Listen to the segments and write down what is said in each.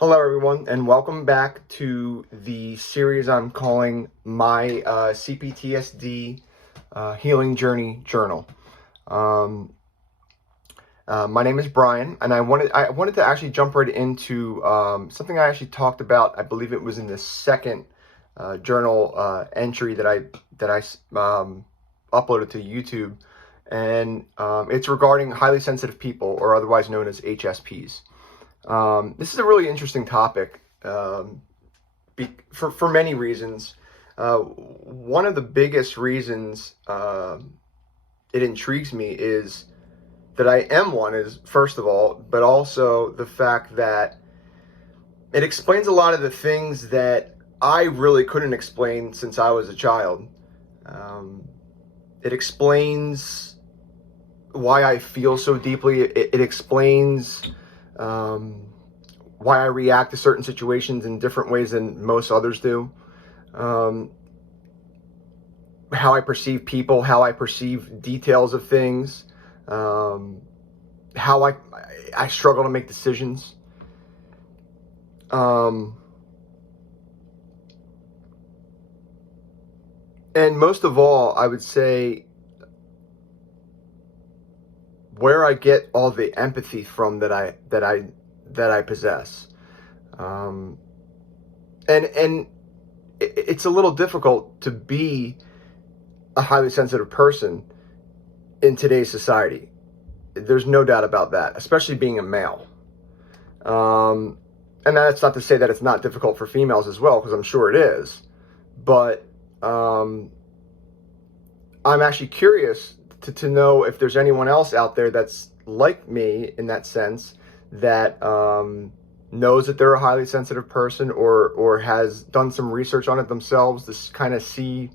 Hello everyone, and welcome back to the series I'm calling my Cptsd Healing Journey Journal. My name is Brian, and I wanted to actually jump right into something I actually talked about. I believe it was in the second journal entry that I uploaded to YouTube, and it's regarding highly sensitive people, or otherwise known as HSPs. This is a really interesting topic for many reasons. One of the biggest reasons it intrigues me is that I am one, is first of all, but also the fact that it explains a lot of the things that I really couldn't explain since I was a child. It explains why I feel so deeply. It explains why I react to certain situations in different ways than most others do. How I perceive people, how I perceive details of things, how I struggle to make decisions. And most of all, I would say where I get all the empathy from that I possess. And it's a little difficult to be a highly sensitive person in today's society. There's no doubt about that, especially being a male. And that's not to say that it's not difficult for females as well, because I'm sure it is. But I'm actually curious to know if there's anyone else out there that's like me in that sense, that knows that they're a highly sensitive person, or has done some research on it themselves to kind of see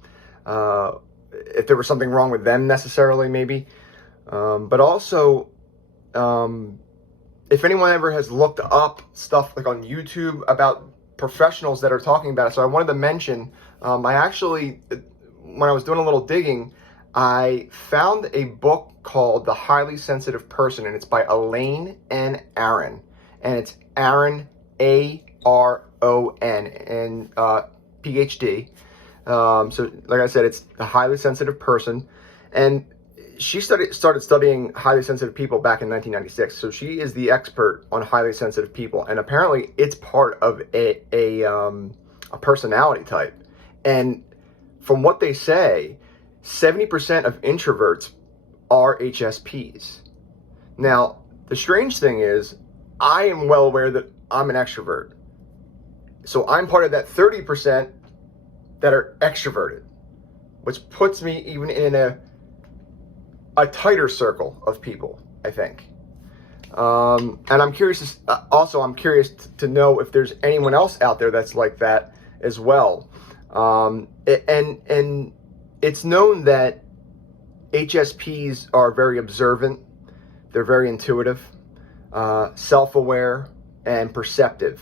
if there was something wrong with them necessarily, maybe. But also, if anyone ever has looked up stuff like on YouTube about professionals that are talking about it. So I wanted to mention, I actually, when I was doing a little digging, I found a book called The Highly Sensitive Person, and it's by Elaine N. Aron, and it's Aron, A-R-O-N, and Ph.D. So like I said, it's The Highly Sensitive Person, and she started studying highly sensitive people back in 1996. So she is the expert on highly sensitive people, and apparently it's part of a personality type. And from what they say, 70% of introverts are HSPs. Now, the strange thing is, I am well aware that I'm an extrovert. So I'm part of that 30% that are extroverted, which puts me even in a tighter circle of people, I think. And I'm curious, I'm curious to know if there's anyone else out there that's like that as well. And it's known that HSPs are very observant, they're very intuitive, self-aware, and perceptive.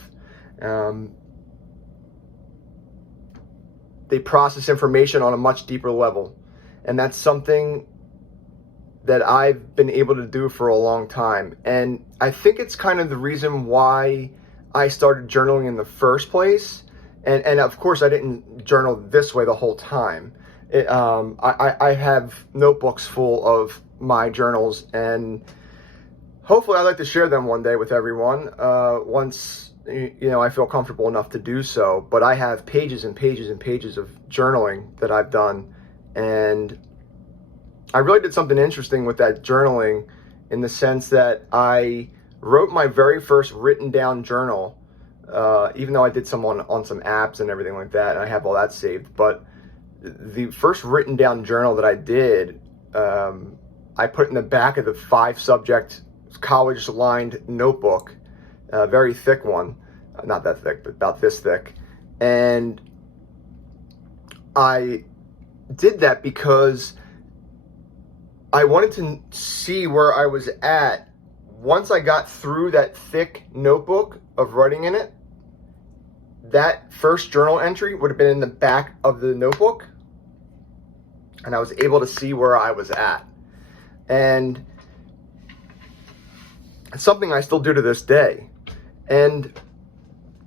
They process information on a much deeper level, and that's something that I've been able to do for a long time. And I think it's kind of the reason why I started journaling in the first place. And of course, I didn't journal this way the whole time. I have notebooks full of my journals, and hopefully I'd like to share them one day with everyone once I feel comfortable enough to do so. But I have pages and pages and pages of journaling that I've done, and I really did something interesting with that journaling, in the sense that I wrote my very first written down journal, even though I did some on some apps and everything like that, and I have all that saved. But the first written down journal that I did, I put in the back of the 5-subject college lined notebook, a very thick one, not that thick, but about this thick. And I did that because I wanted to see where I was at once I got through that thick notebook of writing in it. That first journal entry would have been in the back of the notebook, and I was able to see where I was at. And it's something I still do to this day. And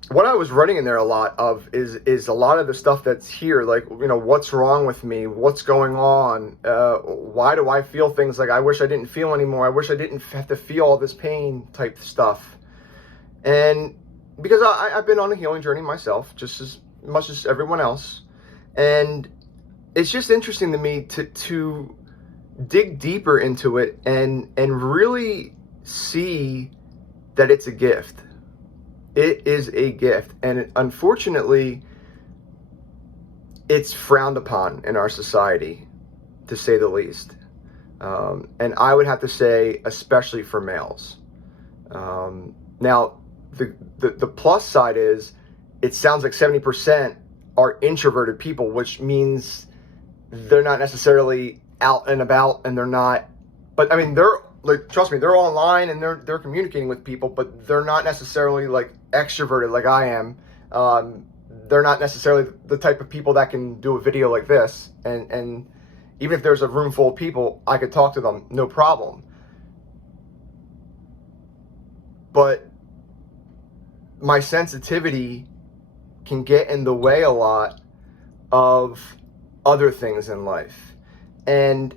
what I was writing in there a lot of is a lot of the stuff that's here, like, you know, what's wrong with me, what's going on, why do I feel things like I wish I didn't feel anymore, I wish I didn't have to feel all this pain type stuff. And because I've been on a healing journey myself, just as much as everyone else, and it's just interesting to me to dig deeper into it and really see that it's a gift. It is a gift, and unfortunately, it's frowned upon in our society, to say the least. And I would have to say, especially for males. Now, the plus side is, it sounds like 70% are introverted people, which means they're not necessarily out and about, and they're not. But I mean, they're like, trust me, they're online and they're communicating with people, but they're not necessarily like extroverted like I am. They're not necessarily the type of people that can do a video like this, and even if there's a room full of people, I could talk to them, no problem. But my sensitivity can get in the way a lot of other things in life. And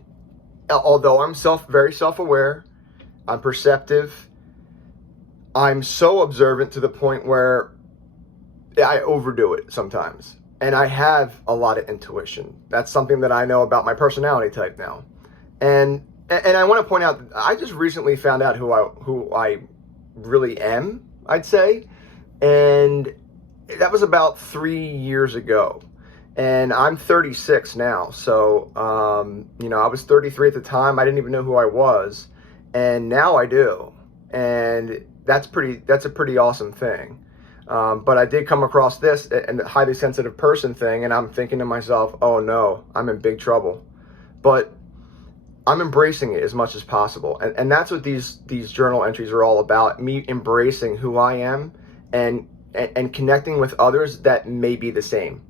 although I'm very self-aware, I'm perceptive, I'm so observant to the point where I overdo it sometimes. And I have a lot of intuition. That's something that I know about my personality type now. And I want to point out that I just recently found out who I really am, I'd say. And that was about 3 years ago. And I'm 36 now. So, you know, I was 33 at the time. I didn't even know who I was. And now I do. And that's a pretty awesome thing. But I did come across this and the highly sensitive person thing, and I'm thinking to myself, oh no, I'm in big trouble. But I'm embracing it as much as possible. And that's what these journal entries are all about, me embracing who I am and connecting with others that may be the same.